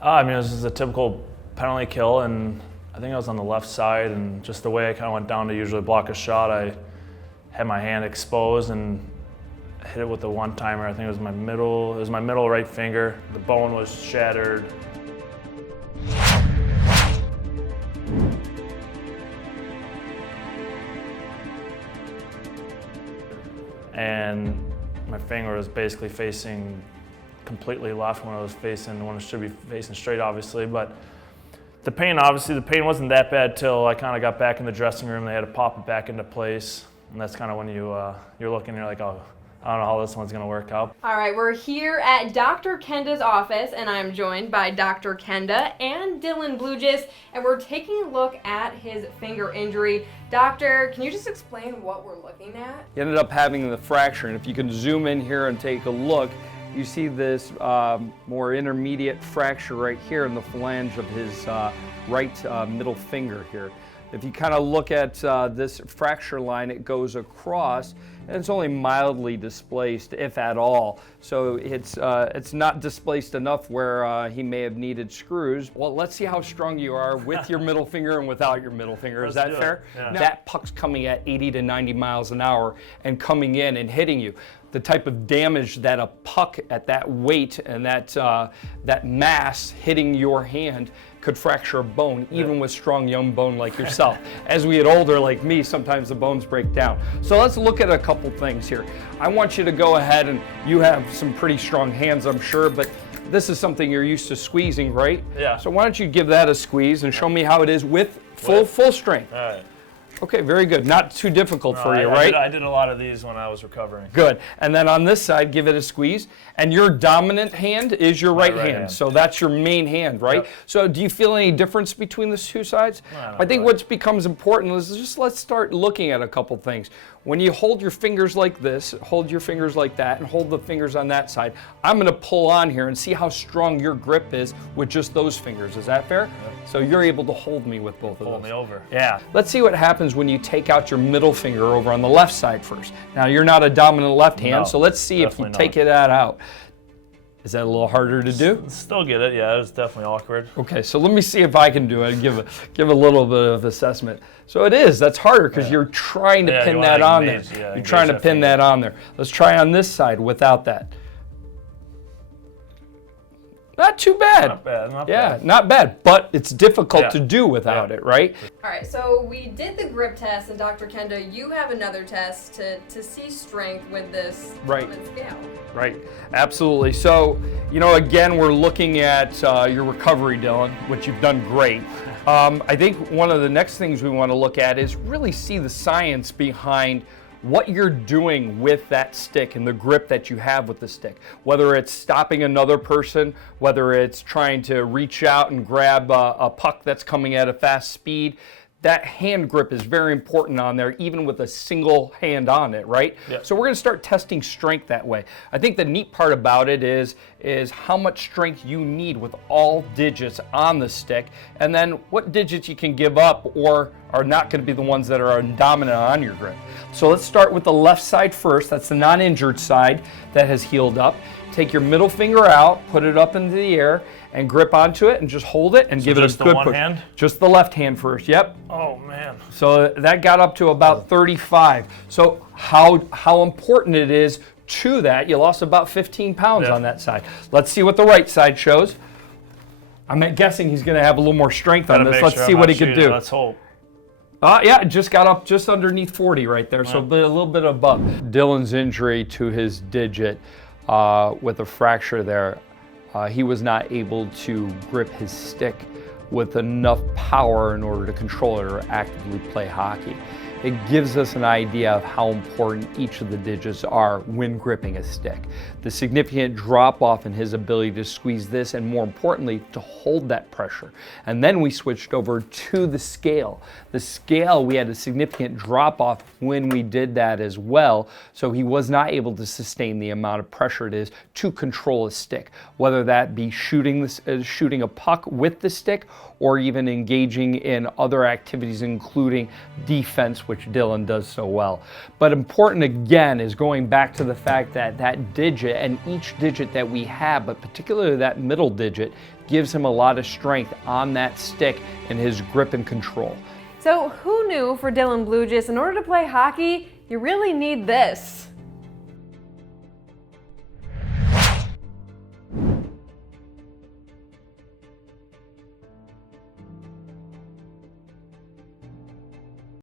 I mean, it was just a typical penalty kill, and I think I was on the left side, and just the way I kind of went down to usually block a shot, I had my hand exposed and hit it with the one-timer. I think it was my middle right finger. The bone was shattered. And my finger was basically facing completely left when it should be facing straight, obviously. But the pain wasn't that bad till I kind of got back in the dressing room. They had to pop it back into place, and that's kind of when you're looking, you're like, oh, I don't know how this one's gonna work out. All right, we're here at Dr. Qandah's office, and I'm joined by Dr. Qandah and Dylan Blujus, and we're taking a look at his finger injury. Doctor, can you just explain what we're looking at? He ended up having the fracture, and if you can zoom in here and take a look, you see this more intermediate fracture right here in the phalange of his right middle finger here. If you kind of look at this fracture line, it goes across, and it's only mildly displaced, if at all. So it's not displaced enough where he may have needed screws. Well, let's see how strong you are with your middle finger and without your middle finger. Is that fair? Yeah. That puck's coming at 80 to 90 miles an hour and coming in and hitting you. The type of damage that a puck at that weight and that mass hitting your hand could fracture a bone, even with strong young bone like yourself. As we get older, like me, sometimes the bones break down. So let's look at a couple things here. I want you to go ahead, and you have some pretty strong hands, I'm sure, but this is something you're used to squeezing, right? Yeah. So why don't you give that a squeeze and show me how it is with full strength. All right. Okay, very good. Not too difficult for you, right? I did a lot of these when I was recovering. Good. And then on this side, give it a squeeze. And your dominant hand is your right hand. So that's your main hand, right? Yep. So do you feel any difference between the two sides? I think what becomes important is just let's start looking at a couple things. When you hold your fingers like this, hold your fingers like that, and hold the fingers on that side, I'm going to pull on here and see how strong your grip is with just those fingers. Is that fair? Yep. So you're able to hold me with both of those. Hold me over. Yeah. Let's see what happens when you take out your middle finger over on the left side first. Now, you're not a dominant left hand, so let's see if you take that out. Is that a little harder to do? Still get it, yeah, it was definitely awkward. Okay, so let me see if I can do it and give a little bit of assessment. So it is, that's harder because you're trying to pin that on there. You're trying to pin that on there. Let's try on this side without that. Not too bad. Not bad, not bad. Yeah, not bad, but it's difficult to do without it, right? All right, so we did the grip test, and Dr. Qandah, you have another test to see strength with this scale. Right, absolutely. So, you know, again, we're looking at your recovery, Dylan, which you've done great. I think one of the next things we want to look at is really see the science behind what you're doing with that stick and the grip that you have with the stick. Whether it's stopping another person, whether it's trying to reach out and grab a puck that's coming at a fast speed, that hand grip is very important on there, even with a single hand on it, right? Yep. So we're going to start testing strength that way. I think the neat part about it is how much strength you need with all digits on the stick, and then what digits you can give up or are not going to be the ones that are dominant on your grip. So let's start with the left side first. That's the non-injured side that has healed up. Take your middle finger out, put it up into the air, and grip onto it and just hold it and give it a good push. Hand? Just the left hand first, yep. Oh man. So that got up to about 35. So how important it is to that, you lost about 15 pounds on that side. Let's see what the right side shows. I'm guessing he's going to have a little more strength on this. Let's see what he can do. Let's hope. Yeah, it just got up just underneath 40 right there, so a little bit above. Dylan's injury to his digit with a fracture there, he was not able to grip his stick with enough power in order to control it or actively play hockey. It gives us an idea of how important each of the digits are when gripping a stick. The significant drop off in his ability to squeeze this, and more importantly, to hold that pressure. And then we switched over to the scale. The scale, we had a significant drop off when we did that as well, so he was not able to sustain the amount of pressure it is to control a stick, whether that be shooting a puck with the stick or even engaging in other activities, including defense, which Dylan does so well. But important again is going back to the fact that that digit and each digit that we have, but particularly that middle digit, gives him a lot of strength on that stick and his grip and control. So who knew for Dylan Blujus, in order to play hockey, you really need this?